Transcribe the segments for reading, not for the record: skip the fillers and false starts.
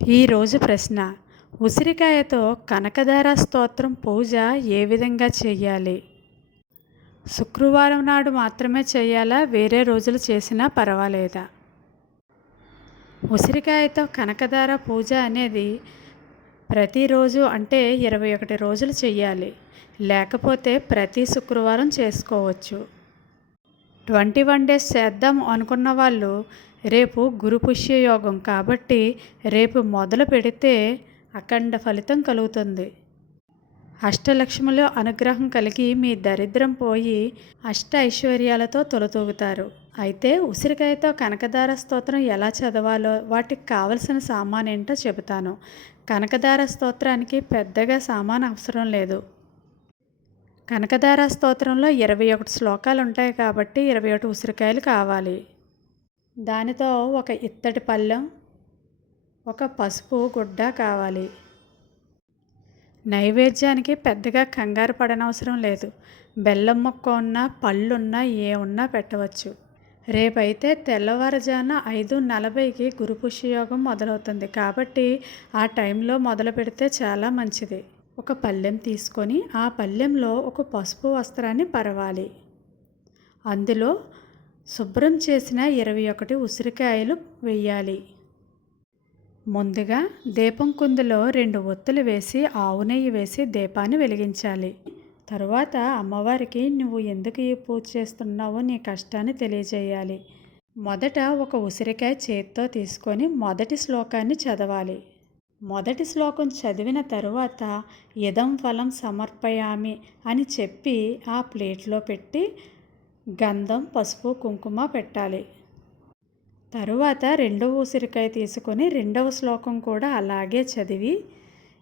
ఈరోజు ప్రశ్న: ఉసిరికాయతో కనకధార స్తోత్రం పూజ ఏ విధంగా చేయాలి? శుక్రవారం నాడు మాత్రమే చేయాలా? వేరే రోజులు చేసినా పర్వాలేదా? ఉసిరికాయతో కనకధార పూజ అనేది ప్రతిరోజు అంటే 21 రోజులు చేయాలి. లేకపోతే ప్రతి శుక్రవారం చేసుకోవచ్చు. 21 డేస్ చేద్దాం అనుకున్న వాళ్ళు రేపు గురు పుష్య యోగం కాబట్టి రేపు మొదలు పెడితే అఖండ ఫలితం కలుగుతుంది. అష్టలక్ష్ముల అనుగ్రహం కలిగి మీ దరిద్రం పోయి అష్ట ఐశ్వర్యాలతో తొలతూగుతారు. అయితే ఉసిరికాయతో కనకధార స్తోత్రం ఎలా చదవాలో, వాటికి కావలసిన సామాన్ ఏంటో చెబుతాను. కనకధార స్తోత్రానికి పెద్దగా సామాన్ అవసరం లేదు. కనకధార స్తోత్రంలో 21 శ్లోకాలు ఉంటాయి కాబట్టి 21 ఉసిరికాయలు కావాలి. దానితో ఒక ఇత్తడి పళ్ళెం, ఒక పసుపు గుడ్డ కావాలి. నైవేద్యానికి పెద్దగా కంగారు పడనవసరం లేదు. బెల్లం ముక్క ఉన్నా, పళ్ళున్నా ఏ ఉన్నా పెట్టవచ్చు. రేపైతే తెల్లవారుజామున 5:40కి గురు పుష్యయోగం మొదలవుతుంది కాబట్టి ఆ టైంలో మొదలు పెడితే చాలా మంచిది. ఒక పళ్ళెం తీసుకొని ఆ పళ్ళెంలో ఒక పసుపు వస్త్రాన్ని పరవాలి. అందులో శుభ్రం చేసిన 21 ఉసిరికాయలు వేయాలి. ముందుగా దీపం కుందులో 2 ఒత్తులు వేసి ఆవు నెయ్యి వేసి దీపాన్ని వెలిగించాలి. తరువాత అమ్మవారికి నువ్వు ఎందుకు ఈ పూజ చేస్తున్నావో నీ కష్టాన్ని తెలియజేయాలి. మొదట ఒక ఉసిరికాయ చేత్తో తీసుకొని మొదటి శ్లోకాన్ని చదవాలి. మొదటి శ్లోకం చదివిన తరువాత ఇదం ఫలం సమర్పయామి అని చెప్పి ఆ ప్లేట్లో పెట్టి గంధం, పసుపు, కుంకుమ పెట్టాలి. తరువాత రెండవ ఉసిరికాయ తీసుకొని రెండవ శ్లోకం కూడా అలాగే చదివి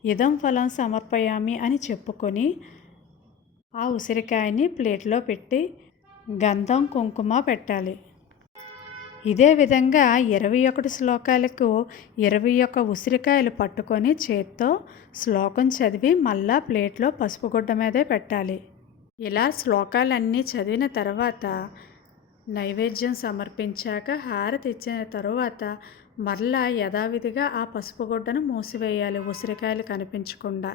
ఇదం ఫలం సమర్పయామి అని చెప్పుకొని ఆ ఉసిరికాయని ప్లేట్లో పెట్టి గంధం, కుంకుమ పెట్టాలి. ఇదే విధంగా 21 శ్లోకాలకు 21 ఉసిరికాయలు పట్టుకొని చేత్తో శ్లోకం చదివి మళ్ళా ప్లేట్లో పసుపు గుడ్డ మీదే పెట్టాలి. ఇలా శ్లోకాలన్నీ చదివిన తర్వాత నైవేద్యం సమర్పించాక హారతి ఇచ్చిన తరువాత మరలా యథావిధిగా ఆ పసుపు గుడ్డను మూసివేయాలి ఉసిరికాయలు కనిపించకుండా.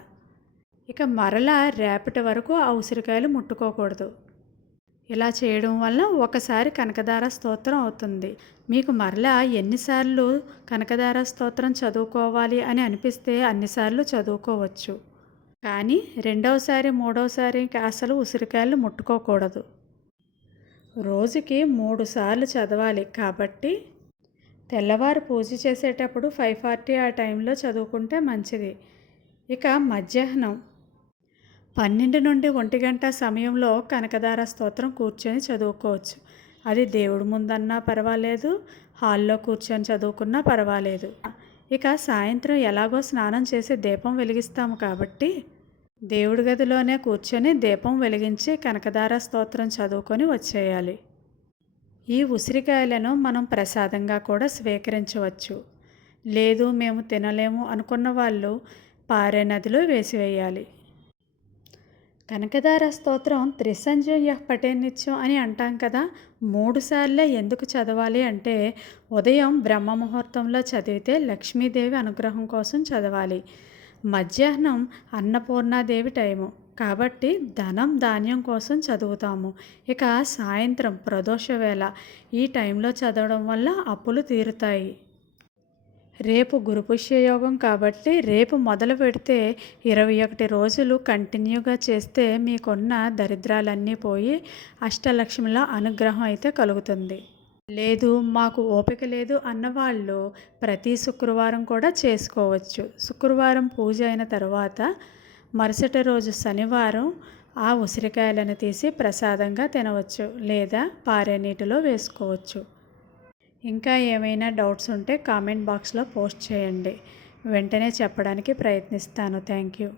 ఇక మరలా రేపటి వరకు ఆ ఉసిరికాయలు ముట్టుకోకూడదు. ఇలా చేయడం వల్ల ఒకసారి కనకధార స్తోత్రం అవుతుంది. మీకు మరలా ఎన్నిసార్లు కనకధార స్తోత్రం చదువుకోవాలి అని అనిపిస్తే అన్నిసార్లు చదువుకోవచ్చు. కానీ రెండవసారి, మూడవసారి అసలు ఉసిరికాయలు ముట్టుకోకూడదు. రోజుకి 3 సార్లు చదవాలి కాబట్టి తెల్లవారు పూజ చేసేటప్పుడు 5:40 ఆ టైంలో చదువుకుంటే మంచిది. ఇక మధ్యాహ్నం 12 నుండి 1 గంట సమయంలో కనకధార స్తోత్రం కూర్చొని చదువుకోవచ్చు. అది దేవుడి ముందన్నా పర్వాలేదు, హాల్లో కూర్చొని చదువుకున్నా పర్వాలేదు. ఇక సాయంత్రం ఎలాగో స్నానం చేసి దీపం వెలిగిస్తాము కాబట్టి దేవుడి గదిలోనే కూర్చొని దీపం వెలిగించి కనకధార స్తోత్రం చదువుకొని వచ్చేయాలి. ఈ ఉసిరికాయలను మనం ప్రసాదంగా కూడా స్వీకరించవచ్చు. లేదు మేము తినలేము అనుకున్న వాళ్ళు పారే నదిలో వేసివేయాలి. కనకధార స్తోత్రం త్రిసంధ్య పఠే నిత్యం అని అంటాం కదా. 3 సార్లే ఎందుకు చదవాలి అంటే ఉదయం బ్రహ్మ ముహూర్తంలో చదివితే లక్ష్మీదేవి అనుగ్రహం కోసం చదవాలి. మధ్యాహ్నం అన్నపూర్ణాదేవి టైము కాబట్టి ధనం, ధాన్యం కోసం చదువుతాము. ఇక సాయంత్రం ప్రదోష వేళ ఈ టైంలో చదవడం వల్ల అప్పులు తీరుతాయి. రేపు గురు పుష్యయోగం కాబట్టి రేపు మొదలు పెడితే 21 రోజులు కంటిన్యూగా చేస్తే మీకున్న దరిద్రాలన్నీ పోయి అష్టలక్ష్ముల అనుగ్రహం అయితే కలుగుతుంది. లేదు మాకు ఓపిక లేదు అన్నవాళ్ళు ప్రతి శుక్రవారం కూడా చేసుకోవచ్చు. శుక్రవారం పూజ అయిన తర్వాత మరుసటి రోజు శనివారం ఆ ఉసిరికాయలను తీసి ప్రసాదంగా తినవచ్చు లేదా పారే నీటిలో వేసుకోవచ్చు. ఇంకా ఏమైనా డౌట్స్ ఉంటే కామెంట్ బాక్స్లో పోస్ట్ చేయండి. వెంటనే చెప్పడానికి ప్రయత్నిస్తాను. Thank you.